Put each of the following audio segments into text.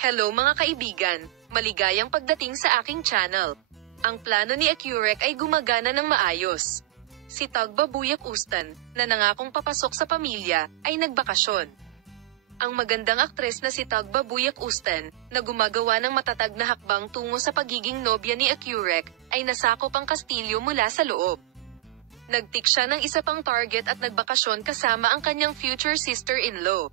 Hello mga kaibigan, maligayang pagdating sa aking channel. Ang plano ni Accurec ay gumagana ng maayos. Si Tagbabuyak Ustan, na nangakong papasok sa pamilya, ay nagbakasyon. Ang magandang aktres na si Tagbabuyak Ustan, na gumagawa ng matatag na hakbang tungo sa pagiging nobya ni Accurec, ay nasakop ang kastilyo mula sa loob. Nagtik siya ng isa pang target at nagbakasyon kasama ang kanyang future sister-in-law.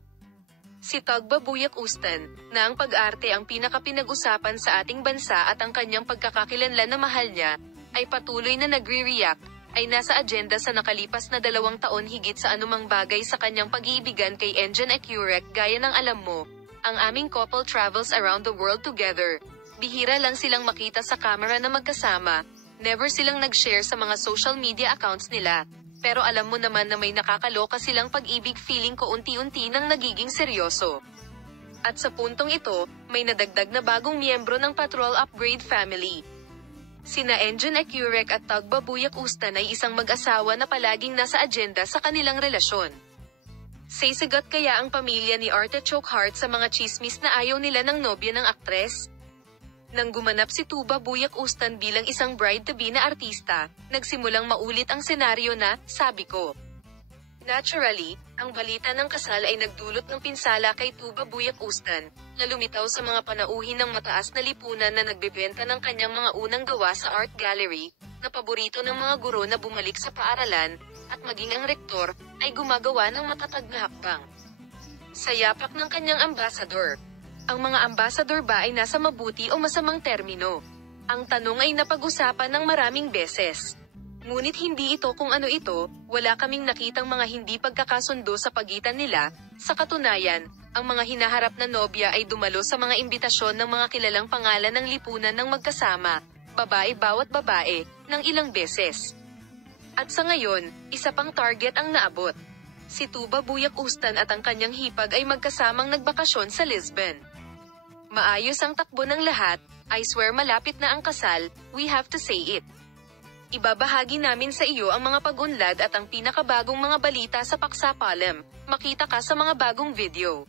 Si Tagbabuyak Ustan, na ang pag-arte ang pinakapinag-usapan sa ating bansa at ang kanyang pagkakakilanlan na mahal niya, ay patuloy na nagre-react, ay nasa agenda sa nakalipas na 2 taon higit sa anumang bagay sa kanyang pag-iibigan kay Enjan Accurec gaya ng alam mo, ang aming couple travels around the world together. Bihira lang silang makita sa camera na magkasama, never silang nag-share sa mga social media accounts nila. Pero alam mo naman na may nakakaloka silang pag-ibig, feeling ko unti-unti nang nagiging seryoso. At sa puntong ito, may nadagdag na bagong miyembro ng Patrol Upgrade family. Sina Enjan Accurec at Tagbabuyak Ustan ay isang mag-asawa na palaging nasa agenda sa kanilang relasyon. Sasagot kaya ang pamilya ni Artichoke Heart sa mga chismis na ayaw nila ng nobya ng aktres? Nang gumanap si Tagbabuyak Ustan bilang isang bride-to-be na artista, nagsimulang maulit ang senaryo na, sabi ko. Naturally, ang balita ng kasal ay nagdulot ng pinsala kay Tagbabuyak Ustan, na lumitaw sa mga panauhin ng mataas na lipunan na nagbebenta ng kanyang mga unang gawa sa art gallery, na paborito ng mga guro na bumalik sa paaralan, at maging ang rektor, ay gumagawa ng matatag na hakbang. Sa yapak ng kanyang ambasador. Ang mga ambasador ba ay nasa mabuti o masamang termino? Ang tanong ay napag-usapan ng maraming beses. Ngunit hindi ito kung ano ito, wala kaming nakitang mga hindi pagkakasundo sa pagitan nila. Sa katunayan, ang mga hinaharap na nobya ay dumalo sa mga imbitasyon ng mga kilalang pangalan ng lipunan ng magkasama, bawat babae, ng ilang beses. At sa ngayon, isa pang target ang naabot. Si Tagbabuyak Ustan at ang kanyang hipag ay magkasamang nagbakasyon sa Lisbon. Maayos ang takbo ng lahat, I swear malapit na ang kasal, we have to say it. Ibabahagi namin sa iyo ang mga pag-unlad at ang pinakabagong mga balita sa Paksa Palem, makita ka sa mga bagong video.